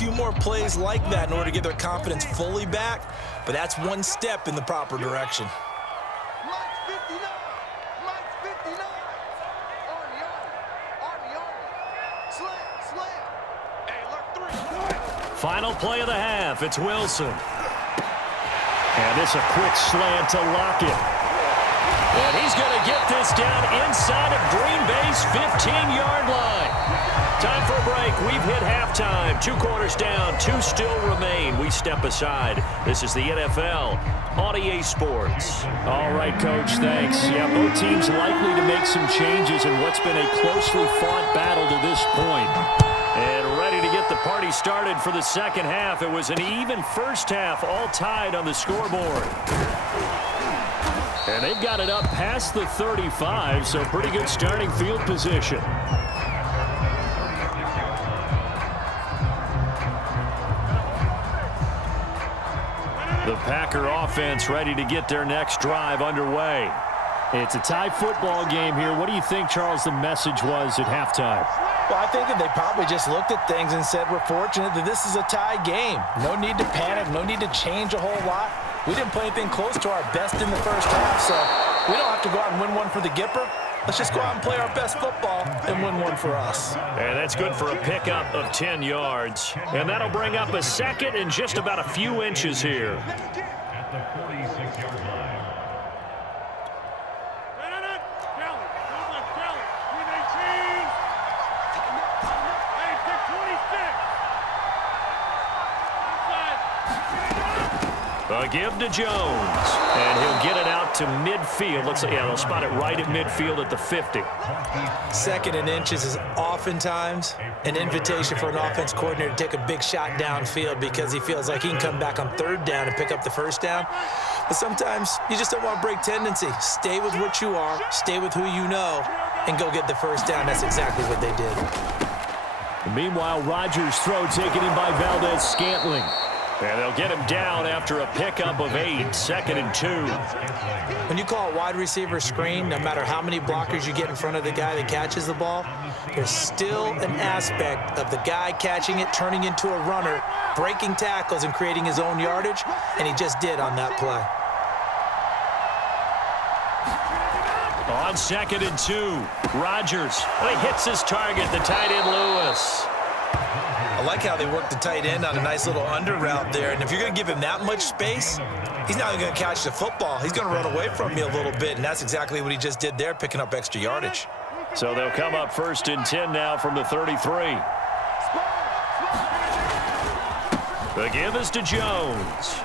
few more plays like that in order to get their confidence fully back, but that's one step in the proper direction. Final play of the half. It's Wilson. And it's a quick slant to Lockett. And he's going to get this down inside of Green Bay's 15-yard line. Time for a break. We've hit halftime. 2 quarters down. 2 still remain. We step aside. This is the NFL on EA Sports. All right, Coach, thanks. Yeah, both teams likely to make some changes in what's been a closely fought battle to this point. And ready to get the party started for the second half. It was an even first half, all tied on the scoreboard. And they've got it up past the 35, so pretty good starting field position. The Packer offense ready to get their next drive underway. It's a tie football game here. What do you think, Charles, the message was at halftime? Well, I think that they probably just looked at things and said, we're fortunate that this is a tie game. No need to panic, no need to change a whole lot. We didn't play anything close to our best in the first half, so we don't have to go out and win one for the Gipper. Let's just go out and play our best football and win one for us. And that's good for a pickup of 10 yards. And that'll bring up a second and just about a few inches here. At the 46-yard line. A give to Jones, and he'll get it out to midfield. Looks like, yeah, they'll spot it right at midfield at the 50. Second and inches is oftentimes an invitation for an offense coordinator to take a big shot downfield because he feels like he can come back on third down and pick up the first down. But sometimes you just don't want to break tendency. Stay with what you are, stay with who you know, and go get the first down. That's exactly what they did. Meanwhile, Rodgers' throw taken in by Valdez-Scantling. And they'll get him down after a pickup of 8, 2nd and 2. When you call a wide receiver screen, no matter how many blockers you get in front of the guy that catches the ball, there's still an aspect of the guy catching it, turning into a runner, breaking tackles and creating his own yardage, and he just did on that play. On 2nd and 2, Rodgers. He hits his target, the tight end Lewis. I like how they work the tight end on a nice little under route there. And if you're going to give him that much space, he's not even going to catch the football. He's going to run away from you a little bit, and that's exactly what he just did there, picking up extra yardage. So they'll come up 1st and 10 now from the 33. The give is to Jones.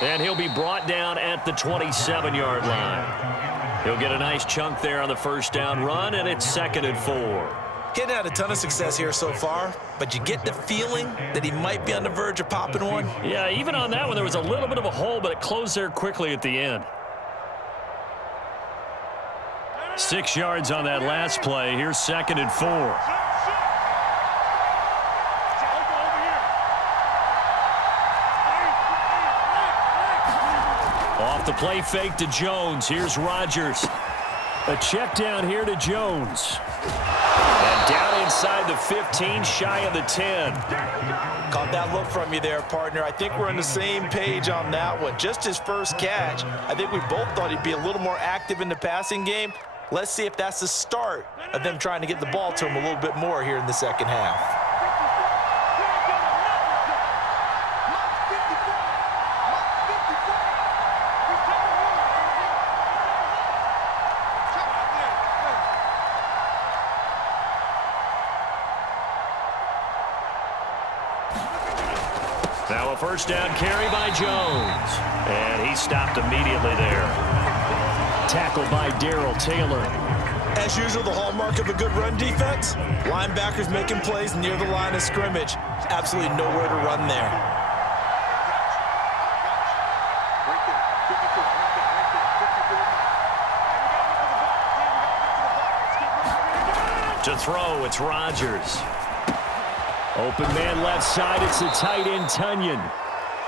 And he'll be brought down at the 27-yard line. He'll get a nice chunk there on the first down run, and it's 2nd and 4. Getting had a ton of success here so far, but you get the feeling that he might be on the verge of popping one. Yeah, even on that one, there was a little bit of a hole, but it closed there quickly at the end. 6 yards on that last play. Here's 2nd and 4. Off the play fake to Jones. Here's Rodgers. A check down here to Jones. And down inside the 15, shy of the 10. Caught that look from you there, partner. I think we're on the same page on that one. Just his first catch. I think we both thought he'd be a little more active in the passing game. Let's see if that's the start of them trying to get the ball to him a little bit more here in the second half. Now a first down carry by Jones. And he stopped immediately there. Tackled by Darrell Taylor. As usual, the hallmark of a good run defense, linebackers making plays near the line of scrimmage. Absolutely nowhere to run there. To throw, it's Rodgers. Open man left side, it's the tight end Tunyon.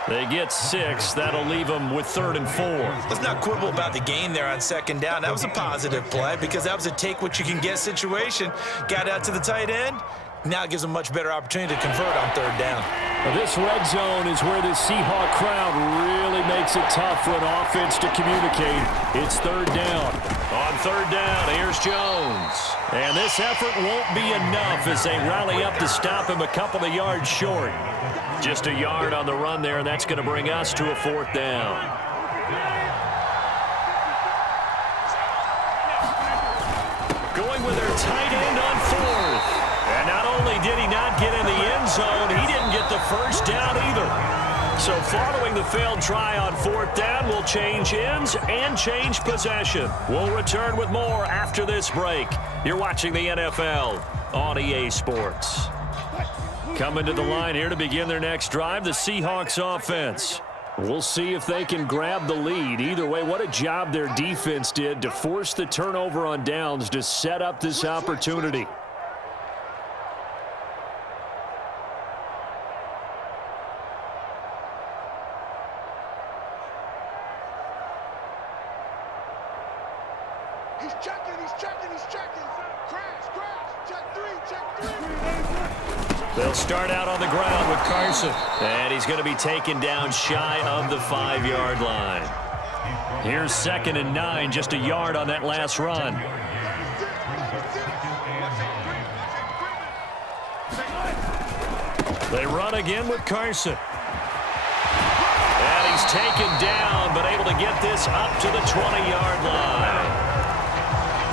They get 6. That'll leave them with 3rd and 4. Let's not quibble about the gain there on 2nd down. That was a positive play because that was a take-what-you-can-get situation. Got out to the tight end, Now it gives them much better opportunity to convert on third down. Well, this red zone is where the Seahawk crowd really makes it tough for an offense to communicate. It's third down. On third down, here's Jones. And this effort won't be enough as they rally up to stop him a couple of yards short. Just a yard on the run there, and that's going to bring us to a fourth down. Going with their tight end on fourth. And not only did he not get in the end zone, he didn't get the first down either. So following the failed try on fourth down, we'll change ends and change possession. We'll return with more after this break. You're watching the NFL on EA Sports. Coming to the line here to begin their next drive, the Seahawks offense. We'll see if they can grab the lead. Either way, what a job their defense did to force the turnover on downs to set up this opportunity. They'll start out on the ground with Carson. And he's going to be taken down shy of the 5-yard line. Here's 2nd and 9, just a yard on that last run. They run again with Carson. And he's taken down, but able to get this up to the 20-yard line.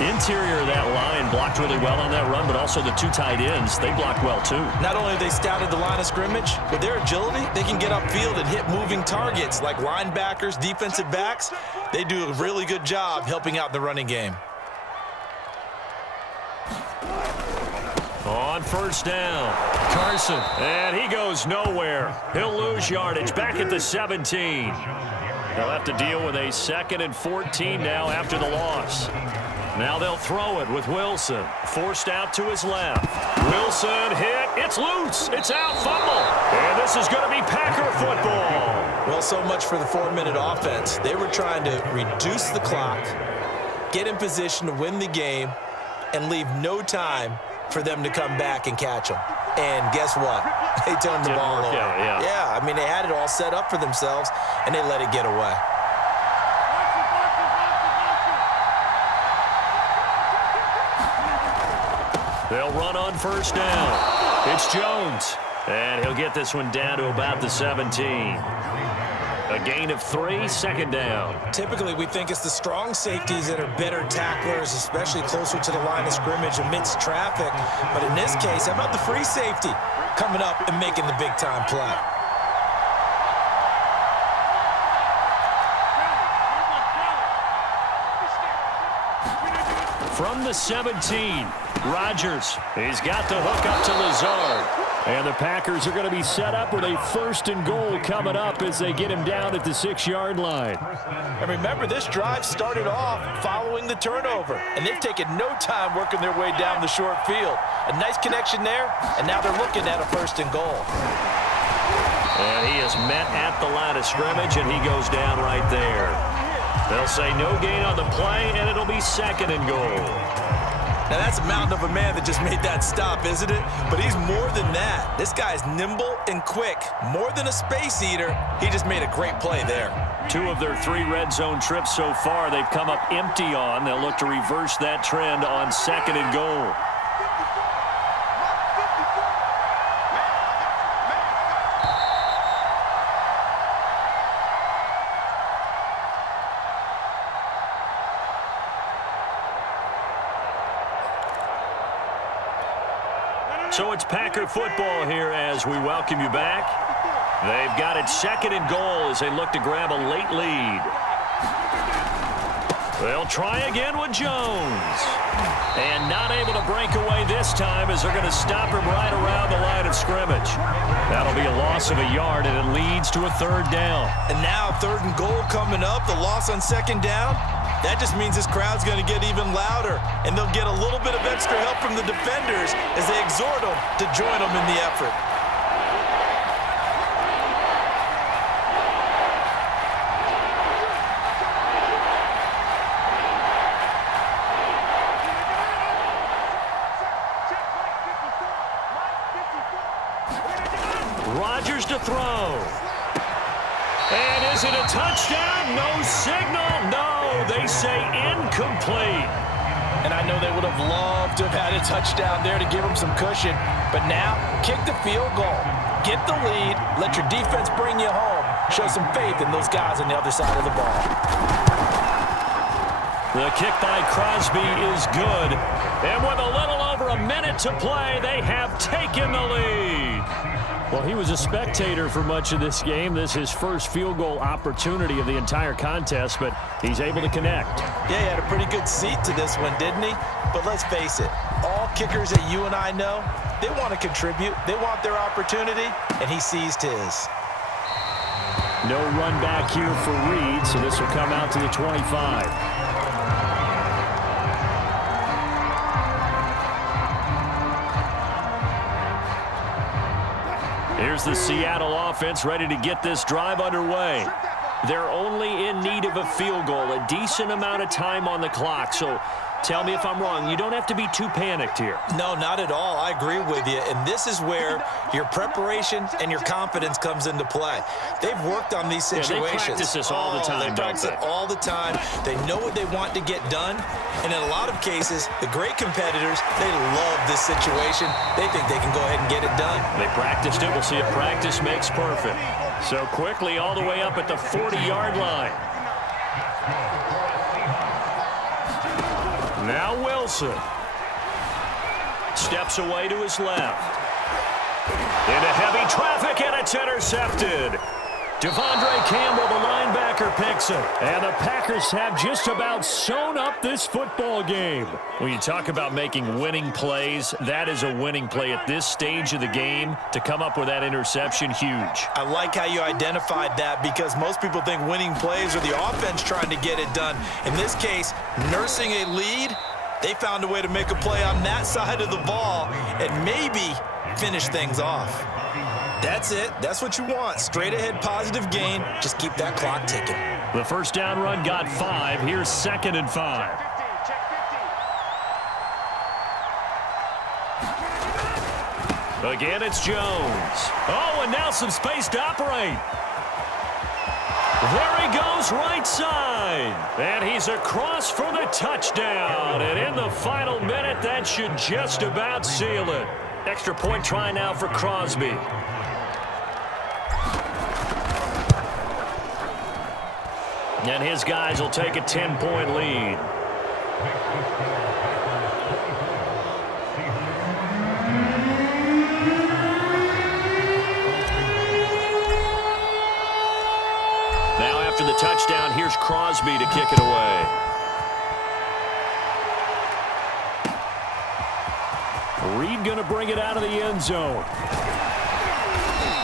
Interior of that line blocked really well on that run, but also the two tight ends, they blocked well too. Not only have they scouted the line of scrimmage, with their agility, they can get upfield and hit moving targets like linebackers, defensive backs. They do a really good job helping out the running game. On first down, Carson, and he goes nowhere. He'll lose yardage back at the 17. They'll have to deal with a 2nd and 14 now after the loss. Now they'll throw it with Wilson. Forced out to his left. Wilson hit. It's loose. It's out. Fumble. And this is going to be Packer football. Well, so much for the 4-minute offense. They were trying to reduce the clock, get in position to win the game, and leave no time for them to come back and catch them. And guess what? They turned the ball over. Yeah, I mean, they had it all set up for themselves, and they let it get away. They'll run on first down. It's Jones. And he'll get this one down to about the 17. A gain of 3, 2nd down. Typically, we think it's the strong safeties that are better tacklers, especially closer to the line of scrimmage amidst traffic. But in this case, how about the free safety coming up and making the big-time play? From the 17, Rodgers. He's got the hook up to Lazard. And the Packers are going to be set up with a 1st and goal coming up as they get him down at the 6-yard line. And remember, this drive started off following the turnover, and they've taken no time working their way down the short field. A nice connection there, and now they're looking at a 1st and goal. And he is met at the line of scrimmage, and he goes down right there. They'll say no gain on the play, and it'll be 2nd and goal. Now, that's a mountain of a man that just made that stop, isn't it? But he's more than that. This guy's nimble and quick. More than a space eater, he just made a great play there. 2 of their 3 red zone trips so far, they've come up empty on. They'll look to reverse that trend on 2nd and goal. So it's Packer football here as we welcome you back. They've got it 2nd and goal as they look to grab a late lead. They'll try again with Jones. And not able to break away this time as they're going to stop him right around the line of scrimmage. That'll be a loss of a yard, and it leads to a 3rd down. And now 3rd and goal coming up, the loss on 2nd down. That just means this crowd's going to get even louder, and they'll get a little bit of extra help from the defenders as they exhort them to join them in the effort. Rodgers to throw. And is it a touchdown? No signal. No, they say incomplete. And I know they would have loved to have had a touchdown there to give them some cushion. But now, kick the field goal. Get the lead. Let your defense bring you home. Show some faith in those guys on the other side of the ball. The kick by Crosby is good. And with a little over a minute to play, they have taken the lead. Well, he was a spectator for much of this game. This is his first field goal opportunity of the entire contest, but he's able to connect. Yeah, he had a pretty good seat to this one, didn't he? But let's face it, all kickers that you and I know, they want to contribute. They want their opportunity, and he seized his. No run back here for Reed, so this will come out to the 25. Here's the Seattle offense ready to get this drive underway. They're only in need of a field goal, a decent amount of time on the clock. So tell me if I'm wrong. You don't have to be too panicked here. No, not at all. I agree with you. And this is where your preparation and your confidence comes into play. They've worked on these situations. Yeah, they practice this all the time. They practice it all the time. They know what they want to get done. And in a lot of cases, the great competitors, they love this situation. They think they can go ahead and get it done. They practiced it. We'll see if practice makes perfect. So quickly all the way up at the 40-yard line. Now Wilson steps away to his left. Into heavy traffic, and it's intercepted. Devondre Campbell, the linebacker, picks it. And the Packers have just about sewn up this football game. When you talk about making winning plays, that is a winning play at this stage of the game. To come up with that interception, huge. I like how you identified that because most people think winning plays are the offense trying to get it done. In this case, nursing a lead, they found a way to make a play on that side of the ball and maybe finish things off. That's it. That's what you want. Straight ahead positive gain. Just keep that clock ticking. The first down run got 5. Here's 2nd and 5. Again, it's Jones. Oh, and now some space to operate. There he goes, right side. And he's across for the touchdown. And in the final minute, that should just about seal it. Extra point try now for Crosby. And his guys will take a 10-point lead. Now after the touchdown, here's Crosby to kick it away. Reed going to bring it out of the end zone.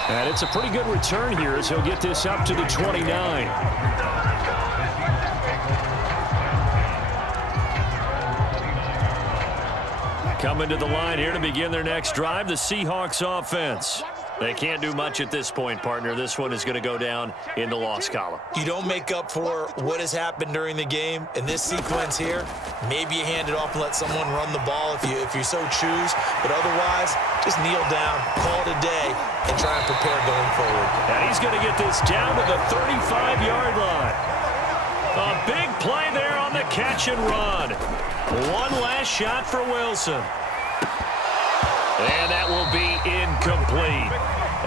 And it's a pretty good return here as he'll get this up to the 29. Coming to the line here to begin their next drive, the Seahawks offense. They can't do much at this point, partner. This one is going to go down in the loss column. You don't make up for what has happened during the game. In this sequence here, maybe you hand it off and let someone run the ball if you so choose. But otherwise, just kneel down, call it a day, and try and prepare going forward. And he's going to get this down to the 35-yard line. A big play there on the catch and run. One last shot for Wilson. And that will be incomplete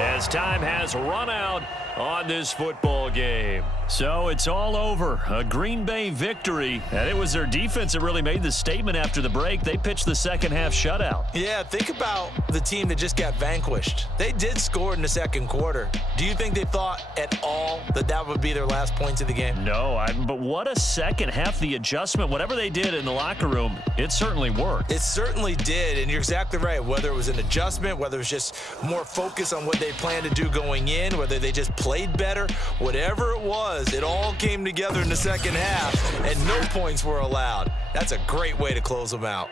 as time has run out on this football game. So it's all over. A Green Bay victory. And it was their defense that really made the statement after the break. They pitched the second half shutout. Yeah, think about the team that just got vanquished. They did score in the second quarter. Do you think they thought at all that that would be their last points of the game? No, but what a second half. The adjustment, whatever they did in the locker room, it certainly worked. It certainly did, and you're exactly right. Whether it was an adjustment, whether it was just more focus on what they planned to do going in, whether they just played better, whatever it was, it all came together in the second half, and no points were allowed. That's a great way to close them out.